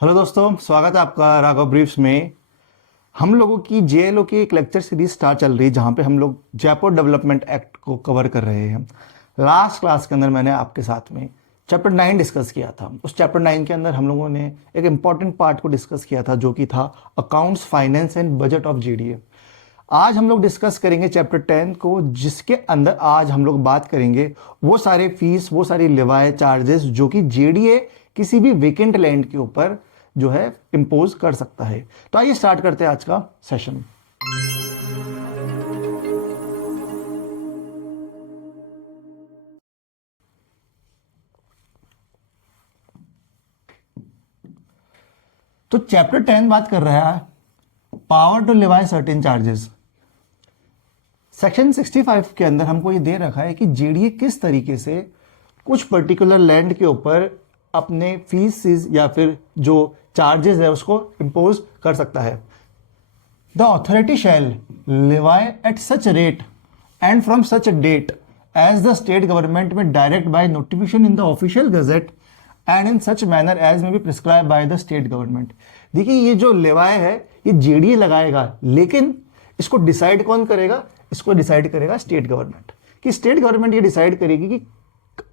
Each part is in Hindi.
हेलो दोस्तों, स्वागत है आपका राघव ब्रीफ्स में। हम लोगों की जेएलओ की एक लेक्चर सीरीज स्टार्ट चल रही है जहाँ पे हम लोग जयपुर डेवलपमेंट एक्ट को कवर कर रहे हैं। लास्ट क्लास के अंदर मैंने आपके साथ में चैप्टर 9 डिस्कस किया था। उस चैप्टर 9 के अंदर हम लोगों ने एक इम्पॉर्टेंट पार्ट को डिस्कस किया था जो कि था accounts, finance and budget of GDA. आज हम लोग डिस्कस करेंगे चैप्टर 10 को, जिसके अंदर आज हम लोग बात करेंगे वो सारे फीस, वो सारी लेवाए चार्जेस जो कि जेडीए किसी भी वेकेंट लैंड के ऊपर जो है इम्पोज कर सकता है। तो आइए स्टार्ट करते हैं आज का सेशन। तो चैप्टर 10 बात कर रहा है power to levy certain charges. Section 65 के अंदर हमको ये दे रखा है कि जेडीए किस तरीके से कुछ पर्टिकुलर लैंड के ऊपर अपने फीस या फिर जो चार्जेस है उसको इम्पोज कर सकता है। The authority shall levy at such rate and from such date as the state government may direct by notification in the official gazette and in such manner as may be prescribe by the state government. देखिए, ये जो लेवाई है ये जेडीए लगाएगा, लेकिन इसको डिसाइड कौन करेगा? इसको डिसाइड करेगा स्टेट गवर्नमेंट। कि स्टेट गवर्नमेंट ये डिसाइड करेगी कि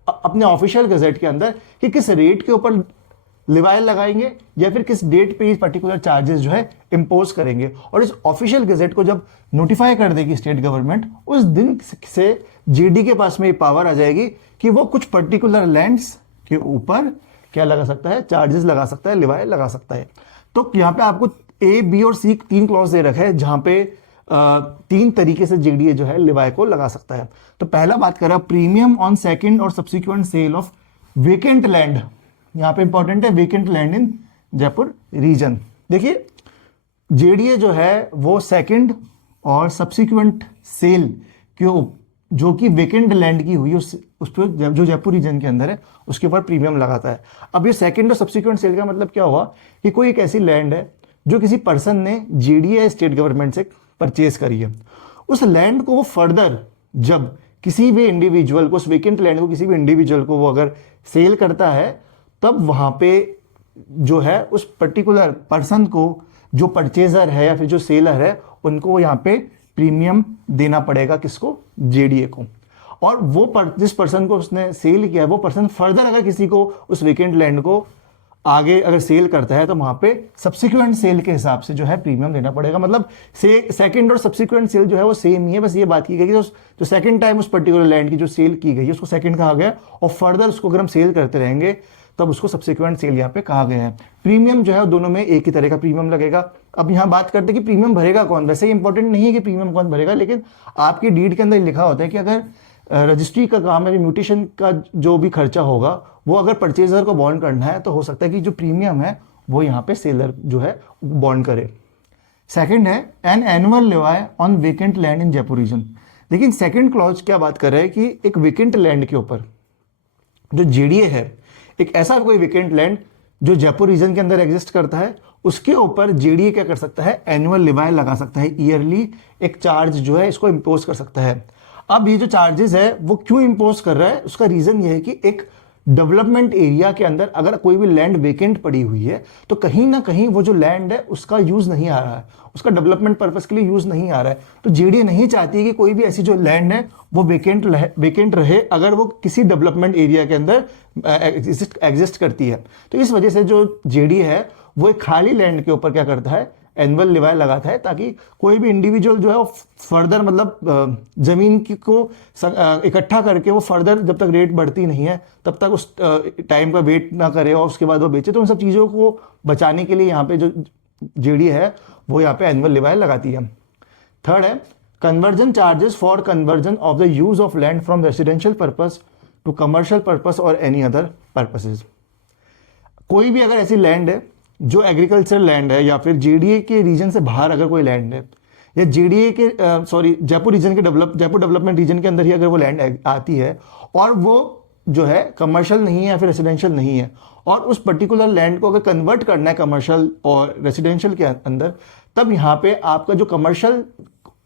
अपने ऑफिशियल गजेट के अंदर कि किस रेट के ऊपर लेवाई लगाएंगे या फिर किस डेट पे ये पर्टिकुलर चार्जेस जो है इंपोज करेंगे। और इस ऑफिशियल गजेट को जब नोटिफाई कर देगी स्टेट गवर्नमेंट, उस दिन से जेडी के पास में ये पावर आ जाएगी कि वो कुछ पर्टिकुलर लैंड्स के ऊपर क्या लगा सकता है? चार्जेस लगा सकता है, लेवाई लगा सकता है। तो यहाँ पे आपको ए, बी और सी 3 क्लॉज दे रखे हैं जहां पे 3 तरीके से जेडीए जो है लेवाई को लगा सकता है। तो पहला बात करें प्रीमियम ऑन सेकंड और subsequent sale of vacant land. यहां पे इंपॉर्टेंट है vacant land in Jaipur region. देखिए, जेडीए जो है वो सेकंड और सब्सिक्वेंट सेल के जो कि वेकेंट लैंड की हुई उस पर जो जयपुर रीजन के अंदर है उसके ऊपर प्रीमियम लगाता है। अब ये सेकंड और सब्सिक्वेंट सेल का मतलब क्या हुआ कि कोई एक ऐसी लैंड है जो किसी पर्सन ने जेडीए स्टेट गवर्नमेंट से परचेज करी है। उस लैंड को वो फर्दर जब किसी भी इंडिविजुअल को, उस वेकेंट लैंड को किसी भी इंडिविजुअल को वो अगर सेल करता है, तब वहां पे जो है उस पर्टिकुलर पर्सन को, जो परचेजर है या फिर जो सेलर है, उनको यहाँ पे प्रीमियम देना पड़ेगा। किसको? जेडीए को। और वो जिस पर्सन को उसने सेल किया, वो पर्सन फर्दर अगर किसी को उस वेकेंट लैंड को आगे अगर सेल करता है तो वहां पे सब्सिक्वेंट सेल के हिसाब से जो है प्रीमियम देना पड़ेगा। मतलब सेकंड और सब्सिक्वेंट सेल जो है वो सेम ही है, बस ये बात की गई कि जो सेकंड टाइम उस पर्टिकुलर लैंड की जो सेल की गई है उसको सेकंड कहा गया, और फर्दर उसको अगर हम सेल करते रहेंगे तब उसको सब्सिक्वेंट सेल यहाँ पे कहा गया है। प्रीमियम जो है दोनों में एक ही तरह का प्रीमियम लगेगा। अब यहाँ बात करते हैं कि प्रीमियम भरेगा कौन। वैसे इंपॉर्टेंट नहीं है कि प्रीमियम कौन भरेगा, लेकिन आपकी डीड के अंदर लिखा होता है कि अगर रजिस्ट्री का काम है, म्यूटेशन का जो भी खर्चा होगा वो अगर परचेजर को बॉन्ड करना है तो हो सकता है कि जो प्रीमियम है वो यहाँ पे सेलर जो है बॉन्ड करे। सेकंड है an annual levy on vacant land in Jaipur region. लेकिन सेकंड क्लॉज क्या बात कर रहा है कि एक वेकेंट लैंड के ऊपर जो जेडीए है, एक ऐसा कोई वेकेंट लैंड जो जयपुर रीजन के अंदर एग्जिस्ट करता है, उसके ऊपर जेडीए क्या कर सकता है? एनुअल लेवाई लगा सकता है। ईयरली एक चार्ज जो है इसको इंपोज कर सकता है। अब ये जो चार्जेस है वो क्यों इंपोज कर रहा है? उसका रीजन ये है कि एक डेवलपमेंट एरिया के अंदर अगर कोई भी लैंड वेकेंट पड़ी हुई है तो कहीं ना कहीं वो जो लैंड है उसका यूज नहीं आ रहा है, उसका डेवलपमेंट पर्पस के लिए यूज नहीं आ रहा है। तो जेडीए नहीं चाहती है कि कोई भी ऐसी जो लैंड है वो वेकेंट रहे अगर वो किसी डेवलपमेंट एरिया के अंदर एग्जिस्ट करती है। तो इस वजह से जो जेडीए है वो एक खाली लैंड के ऊपर क्या करता है? एनुअल लेवाई लगाता है, ताकि कोई भी इंडिविजुअल जो है वो फर्दर मतलब जमीन को इकट्ठा करके वो फर्दर जब तक रेट बढ़ती नहीं है तब तक उस टाइम का वेट ना करे और उसके बाद वो बेचे। तो उन सब चीज़ों को बचाने के लिए यहाँ पे जो जेडी है वो यहाँ पे एनुअल लेवाई लगाती है। थर्ड है conversion charges for conversion of the use of land from residential purpose to commercial purpose और एनी अदर पर्पसेज। कोई भी अगर ऐसी लैंड है जो एग्रीकल्चर लैंड है या फिर जेडीए के रीजन से बाहर अगर कोई लैंड है, या जेडीए के जयपुर रीजन के जयपुर डेवलपमेंट रीजन के अंदर ही अगर वो लैंड आती है और वो जो है कमर्शियल नहीं है या फिर रेसिडेंशियल नहीं है, और उस पर्टिकुलर लैंड को अगर कन्वर्ट करना है कमर्शियल और रेसिडेंशियल के अंदर, तब यहाँ पे आपका जो कमर्शियल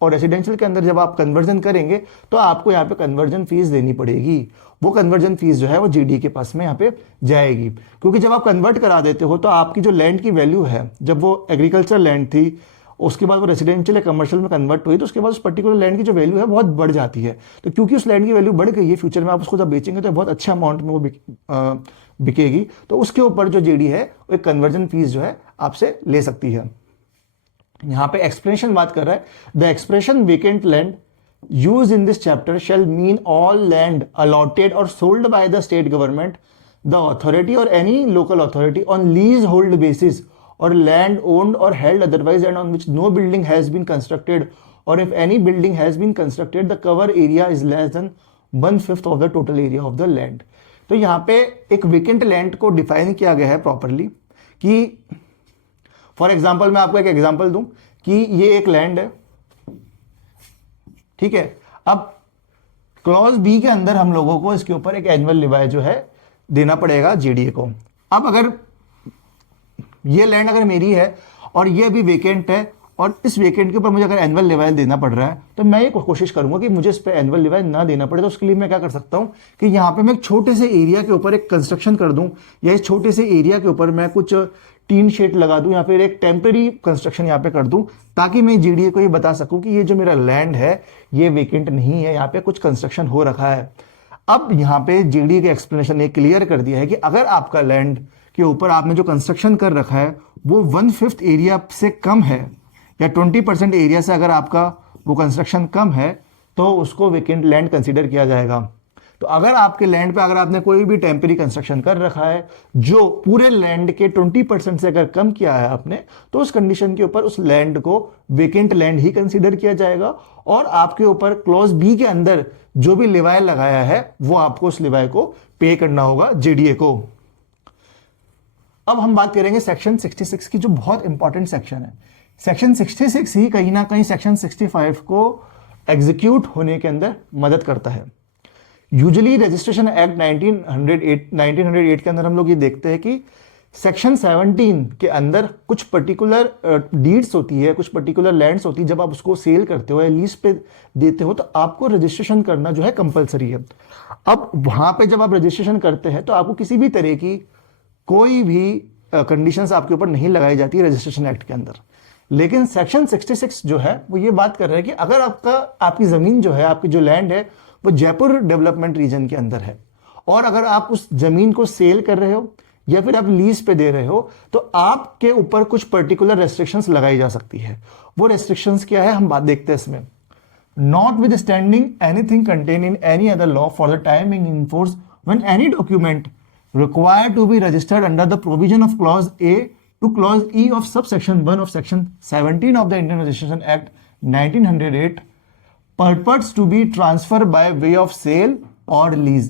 और रेसिडेंशियल के अंदर जब आप कन्वर्जन करेंगे तो आपको यहाँ पे कन्वर्जन फीस देनी पड़ेगी। वो कन्वर्जन फीस जो है वो जीडी के पास में यहाँ पे जाएगी, क्योंकि जब आप कन्वर्ट करा देते हो तो आपकी जो लैंड की वैल्यू है, जब वो एग्रीकल्चर लैंड थी उसके बाद वो रेसिडेंशियल या कमर्शियल में कन्वर्ट हुई तो उसके बाद उस पर्टिकुलर लैंड की जो वैल्यू है बहुत बढ़ जाती है। तो क्योंकि उस लैंड की वैल्यू बढ़ गई है, फ्यूचर में आप उसको जब बेचेंगे तो बहुत अच्छे अमाउंट में वो बिकेगी, तो उसके ऊपर जो जीडी है वो एक कन्वर्जन फीस जो है आपसे ले सकती है। यहाँ पे एक्सप्लेनेशन बात कर रहा है, the expression vacant land used in this chapter shall mean all land allotted or sold by the state government, the authority or any local authority on leasehold basis, or land owned or held otherwise and on which no building has been constructed, or if any building has been constructed the cover area is less than 1/5 of the total area of the land। तो यहाँ पे एक वेकेंट लैंड को डिफाइन किया गया है प्रॉपरली कि फॉर एग्जाम्पल मैं आपको एक एग्जाम्पल दूं कि ये एक लैंड है, ठीक है। अब क्लॉज बी के अंदर हम लोगों को इसके ऊपर एक एनुअल लिवाय जो है देना पड़ेगा जीडीए को। अब अगर ये लैंड अगर मेरी है और ये अभी वेकेंट है और इस वेकेंट के ऊपर मुझे अगर एनुअल लिवाय देना पड़ रहा है तो मैं ये कोशिश करूंगा कि मुझे इस पर एनुअल लिवाय ना देना पड़े। तो उसके लिए मैं क्या कर सकता हूं कि यहाँ पे मैं एक छोटे से एरिया के ऊपर एक कंस्ट्रक्शन कर दूं, या इस छोटे से एरिया के ऊपर मैं कुछ टीन शेड लगा दूं या फिर एक टेम्परेरी कंस्ट्रक्शन यहाँ पे कर दूं, ताकि मैं जीडीए को ये बता सकूं कि ये जो मेरा लैंड है ये वेकेंट नहीं है, यहाँ पे कुछ कंस्ट्रक्शन हो रखा है। अब यहाँ पे जीडीए के एक्सप्लेनेशन ने क्लियर कर दिया है कि अगर आपका लैंड के ऊपर आपने जो कंस्ट्रक्शन कर रखा है वो 1/5 एरिया से कम है या 20% एरिया से अगर आपका वो कंस्ट्रक्शन कम है तो उसको वेकेंट लैंड कंसीडर किया जाएगा। तो अगर आपके लैंड पे अगर आपने कोई भी टेम्परेरी कंस्ट्रक्शन कर रखा है जो पूरे लैंड के 20% से अगर कम किया है आपने, तो उस कंडीशन के ऊपर उस लैंड को वेकेंट लैंड ही कंसीडर किया जाएगा और आपके ऊपर क्लॉज बी के अंदर जो भी लिवाय लगाया है वो आपको उस लिवाय को पे करना होगा जीडीए को। अब हम बात करेंगे सेक्शन 66 की, जो बहुत इंपॉर्टेंट सेक्शन है। सेक्शन 66 ही कहीं ना कहीं सेक्शन 65 को एग्जीक्यूट होने के अंदर मदद करता है। यूजुअली रजिस्ट्रेशन एक्ट 1908 के अंदर हम लोग ये देखते हैं कि सेक्शन 17 के अंदर कुछ पर्टिकुलर डीड्स होती है, कुछ पर्टिकुलर लैंड्स होती है, जब आप उसको सेल करते हो या लीज पे देते हो तो आपको रजिस्ट्रेशन करना जो है कंपलसरी है। अब वहां पे जब आप रजिस्ट्रेशन करते हैं तो आपको किसी भी तरह की कोई भी कंडीशंस आपके ऊपर नहीं लगाई जाती है रजिस्ट्रेशन एक्ट के अंदर। लेकिन सेक्शन 66 जो है वो ये बात कर रहा है कि अगर आपकी जमीन जो है, आपकी जो लैंड है वो जयपुर डेवलपमेंट रीजन के अंदर है और अगर आप उस जमीन को सेल कर रहे हो या फिर आप लीज पे दे रहे हो तो आपके ऊपर कुछ पर्टिकुलर रेस्ट्रिक्शंस लगाई जा सकती है। वो रेस्ट्रिक्शंस क्या है, हम बात देखते हैं इसमें। Not with standing anything contain in any other law for the time in force when any document required to be registered under the provision of clause A to clause E of subsection 1 of section 17 of the Indian Registration Act 1908 purports to be transferred by way of sale or lease.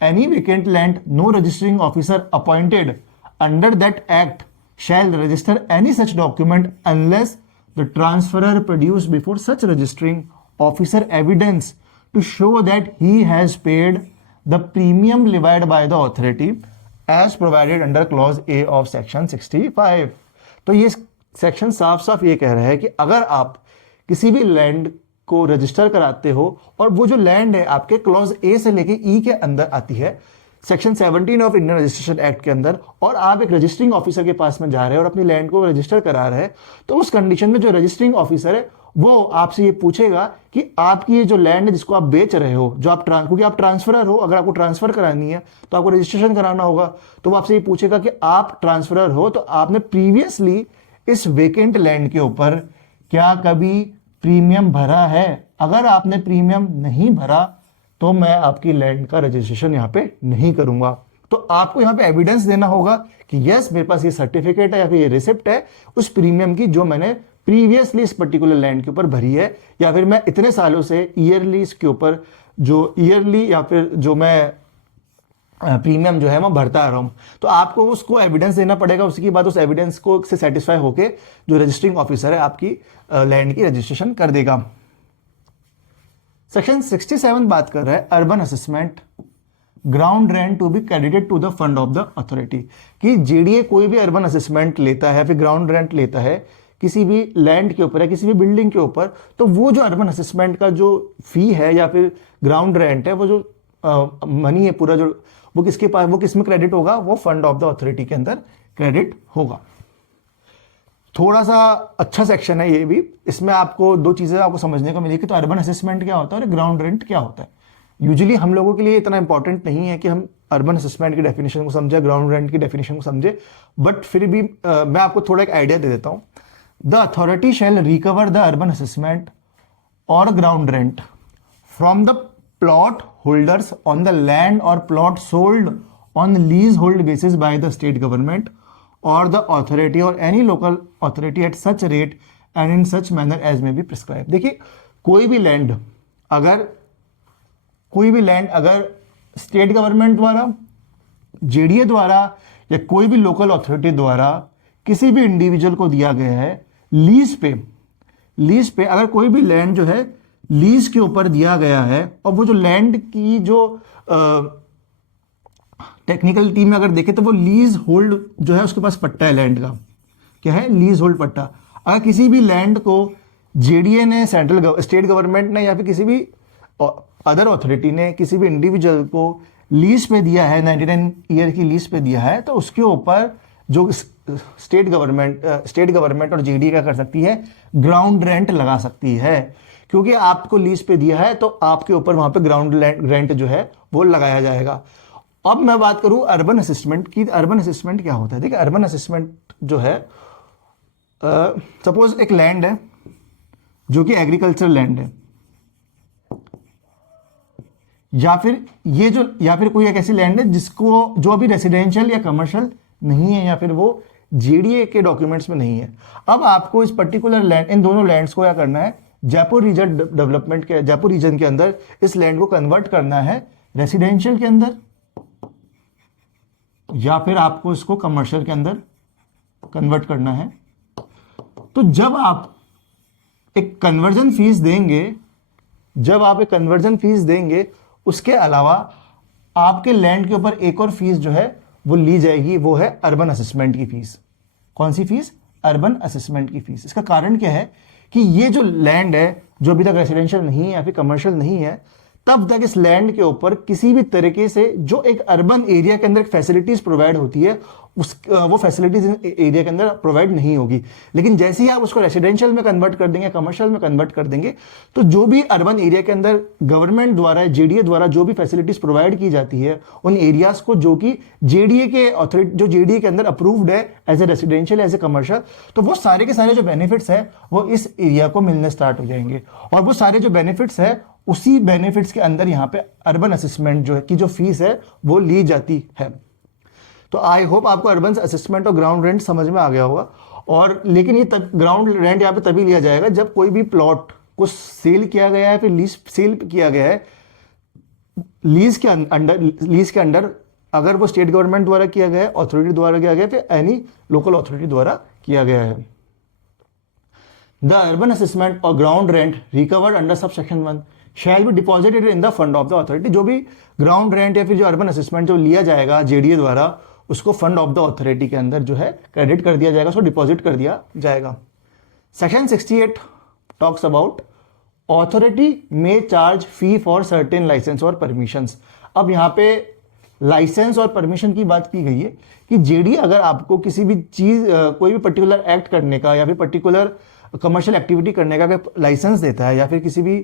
Any vacant land, no registering officer appointed under that act shall register any such document unless the transferor produce before such registering officer evidence to show that he has paid the premium levied by the authority as provided under clause A of section 65। तो ये सेक्शन साफ साफ ये कह रहा है कि अगर आप किसी भी लैंड को रजिस्टर कराते हो और वो जो लैंड है आपके क्लॉज ए से लेके ई के अंदर आती है section 17 of Indian registration act के अंदर, और आप एक रजिस्टरिंग ऑफिसर के पास में जा रहे हैं और अपनी लैंड को रजिस्टर करा रहे हैं, तो उस कंडीशन में जो रजिस्टरिंग ऑफिसर है वो आपसे ये पूछेगा कि आपकी ये जो लैंड है जिसको आप बेच रहे हो, जो आप क्योंकि आप ट्रांसफरर हो, अगर आपको ट्रांसफर करानी है तो आपको रजिस्ट्रेशन कराना होगा, तो वो आपसे ये पूछेगा कि आप ट्रांसफरर हो तो आपने प्रीवियसली इस वेकेंट लैंड के ऊपर क्या कभी प्रीमियम भरा है। अगर आपने प्रीमियम नहीं भरा तो मैं आपकी लैंड का रजिस्ट्रेशन यहाँ पे नहीं करूंगा। तो आपको यहाँ पे एविडेंस देना होगा कि यस मेरे पास ये सर्टिफिकेट है या फिर ये रिसिप्ट है उस प्रीमियम की जो मैंने प्रीवियसली इस पर्टिकुलर लैंड के ऊपर भरी है, या फिर मैं इतने सालों से ईयरली इसके ऊपर जो ईयरली या फिर जो मैं प्रीमियम जो है मैं भरता आ रहा हूं। तो आपको उसको एविडेंस देना पड़ेगा। उसके बाद उस एविडेंस को से सेटिस्फाई होके जो रजिस्टरिंग ऑफिसर है आपकी लैंड की रजिस्ट्रेशन कर देगा। सेक्शन 67 बात कर रहा है urban assessment ground rent to be credited to the fund of the authority, कि जीडीए कोई भी अर्बन असेसमेंट लेता है फिर ग्राउंड रेंट लेता है किसी भी लैंड के ऊपर या किसी भी बिल्डिंग के ऊपर, तो वो जो अर्बन असेसमेंट का जो फी है या फिर ग्राउंड रेंट है, वो जो मनी है पूरा, जो वो किसके पास, वो किस में क्रेडिट होगा, वो फंड ऑफ द अथॉरिटी के अंदर क्रेडिट होगा। थोड़ा सा अच्छा सेक्शन है ये भी, इसमें आपको दो चीजें आपको समझने को मिलेगी। तो अर्बन असेसमेंट क्या होता है और ग्राउंड रेंट क्या होता है। यूजुअली हम लोगों के लिए इतना इंपॉर्टेंट नहीं है कि हम अर्बन असेसमेंट की डेफिनेशन को समझे, ग्राउंड रेंट की डेफिनेशन को समझे, बट फिर भी मैं आपको थोड़ा एक आइडिया दे देता हूं। The authority shall recover the urban assessment or ground rent from the plot holders on the land or plot sold on lease hold basis by the state government or the authority or any local authority at such rate and in such manner as may be prescribe. देखिए, कोई भी लैंड अगर स्टेट गवर्नमेंट द्वारा, जेडीए द्वारा या कोई भी लोकल अथॉरिटी द्वारा किसी भी इंडिविजुअल को दिया गया है लीज पे अगर कोई भी लैंड जो है लीज के ऊपर दिया गया है, और वो जो लैंड की जो टेक्निकल टीम में अगर देखें तो वो लीज होल्ड जो है उसके पास पट्टा है लैंड का, क्या है, लीज होल्ड पट्टा। अगर किसी भी लैंड को जेडीए ने, स्टेट गवर्नमेंट ने या फिर किसी भी अदर अथॉरिटी ने किसी भी इंडिविजुअल को लीज पे दिया है, 99 ईयर की लीज पे दिया है, तो उसके ऊपर जो स्टेट गवर्नमेंट और जेडीए क्या कर सकती है, ग्राउंड रेंट लगा सकती है। क्योंकि आपको लीज पे दिया है तो आपके ऊपर वहां पे ग्राउंड रेंट जो है वो लगाया जाएगा। अब मैं बात करूं अर्बन असेसमेंट की। अर्बन असेसमेंट क्या होता है? देखिए, अर्बन असेसमेंट जो है, सपोज एक लैंड है जो कि एग्रीकल्चर लैंड है, या फिर कोई एक ऐसी लैंड है जिसको, जो अभी रेसिडेंशियल या कमर्शियल नहीं है, या फिर वो जेडीए के डॉक्यूमेंट्स में नहीं है। अब आपको इस पर्टिकुलर लैंड, इन दोनों लैंड्स को क्या करना है, जयपुर रीजन के अंदर इस लैंड को कन्वर्ट करना है रेसिडेंशियल के अंदर, या फिर आपको इसको कमर्शियल के अंदर कन्वर्ट करना है। तो जब आप एक कन्वर्जन फीस देंगे, उसके अलावा आपके लैंड के ऊपर एक और फीस जो है वो ली जाएगी, वो है अर्बन असेसमेंट की फीस। कौन सी फीस? अर्बन असेसमेंट की फीस। इसका कारण क्या है कि ये जो लैंड है जो अभी तक रेसिडेंशियल नहीं है या फिर कमर्शियल नहीं है, तब तक इस लैंड के ऊपर किसी भी तरीके से जो एक अर्बन एरिया के अंदर फैसिलिटीज प्रोवाइड होती है, वो फैसिलिटीज एरिया के अंदर प्रोवाइड नहीं होगी। लेकिन जैसे ही आप उसको रेसिडेंशियल में कन्वर्ट कर देंगे, कमर्शियल में कन्वर्ट कर देंगे, तो जो भी अर्बन एरिया के अंदर गवर्नमेंट द्वारा, जेडीए द्वारा जो भी फैसिलिटीज प्रोवाइड की जाती है, उन एरियाज को जो कि जेडीए के अथॉरिटी, जो जेडीए के अंदर अप्रूव्ड है as a residential, as a commercial, तो वो सारे के सारे जो बेनिफिट्स है वो इस एरिया को मिलने स्टार्ट हो जाएंगे। और वो सारे जो बेनिफिट्स है, उसी बेनिफिट्स के अंदर यहाँ पे अर्बन असेसमेंट जो है की जो फीस है वो ली जाती है। तो आई होप आपको urban assessment or ground rent समझ में आ गया होगा। और लेकिन ये ग्राउंड रेंट यहाँ पे तभी लिया जाएगा जब कोई भी प्लॉट को सेल किया गया है, फिर लीज सेल किया गया है, लीज के अंडर अगर वो स्टेट गवर्नमेंट द्वारा किया गया है, अथॉरिटी द्वारा किया गया है, फिर एनी लोकल अथॉरिटी द्वारा किया गया है। The urban assessment or ground rent recovered under sub section 1 shall be deposited in the fund of the authority. जो भी ग्राउंड रेंट या फिर जो अर्बन असेसमेंट जो लिया जाएगा जेडीए द्वारा, उसको फंड ऑफ द अथॉरिटी के अंदर जो है क्रेडिट कर दिया जाएगा, उसको डिपॉजिट कर दिया जाएगा। सेक्शन 68 टॉक्स अबाउट अथॉरिटी में charge fee for certain license और परमिशंस। अब यहाँ पे लाइसेंस और परमिशन की बात की गई है कि जेडीए अगर आपको किसी भी चीज, कोई भी पर्टिकुलर एक्ट करने का या फिर पर्टिकुलर कमर्शियल एक्टिविटी करने का अगर लाइसेंस देता है या फिर किसी भी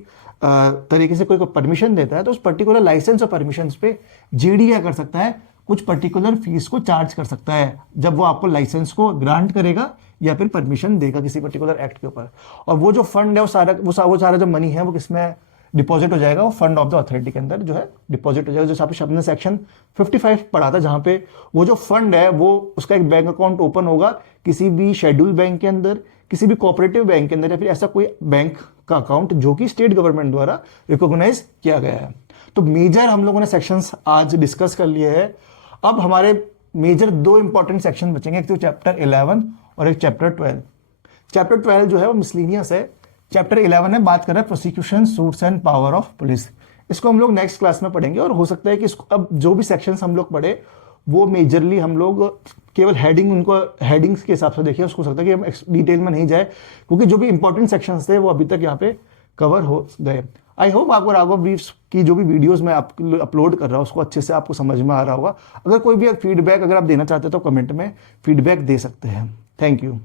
तरीके से कोई परमिशन देता है, तो उस पर्टिकुलर लाइसेंस और परमिशन पे जेडीए क्या कर सकता है, कुछ पर्टिकुलर फीस को चार्ज कर सकता है जब वो आपको लाइसेंस को ग्रांट करेगा या फिर परमिशन देगा किसी पर्टिकुलर एक्ट के ऊपर। और वो जो फंड है वो सारा जो मनी है वो किसमें डिपॉजिट हो जाएगा, वो फंड ऑफ द अथॉरिटी के अंदर जो है डिपॉजिट हो जाएगा। जो आपने सेक्शन 55 पढ़ा था, जहां पे वो जो फंड है वो उसका एक बैंक अकाउंट ओपन होगा किसी भी शेड्यूल बैंक के अंदर, किसी भी कोऑपरेटिव बैंक के अंदर, या फिर ऐसा कोई बैंक का अकाउंट जो कि स्टेट गवर्नमेंट द्वारा रिकॉग्नाइज किया गया है। तो मेजर हम लोगों ने सेक्शंस आज डिस्कस कर लिए हैं। अब हमारे मेजर 2 इंपॉर्टेंट सेक्शन बचेंगे, एक तो चैप्टर 11 और एक चैप्टर 12। चैप्टर 12 जो है वो मिसलेनियस है। चैप्टर 11 में बात कर रहा है prosecution, suits and power of police. इसको हम लोग नेक्स्ट क्लास में पढ़ेंगे, और हो सकता है कि इसको अब जो भी सेक्शंस हम लोग पढ़े वो मेजरली हम लोग केवल हेडिंग, उनको हेडिंग्स के हिसाब से देखें, उसको सकता है कि हम डिटेल में नहीं जाए, क्योंकि जो भी इंपॉर्टेंट सेक्शंस थे वो अभी तक यहाँ पे कवर हो गए। आई होप आपको राघव ब्रीफ्स की जो भी वीडियोस मैं अपलोड कर रहा हूँ उसको अच्छे से आपको समझ में आ रहा होगा। अगर कोई भी फीडबैक अगर आप देना चाहते हो तो कमेंट में फीडबैक दे सकते हैं। Thank you.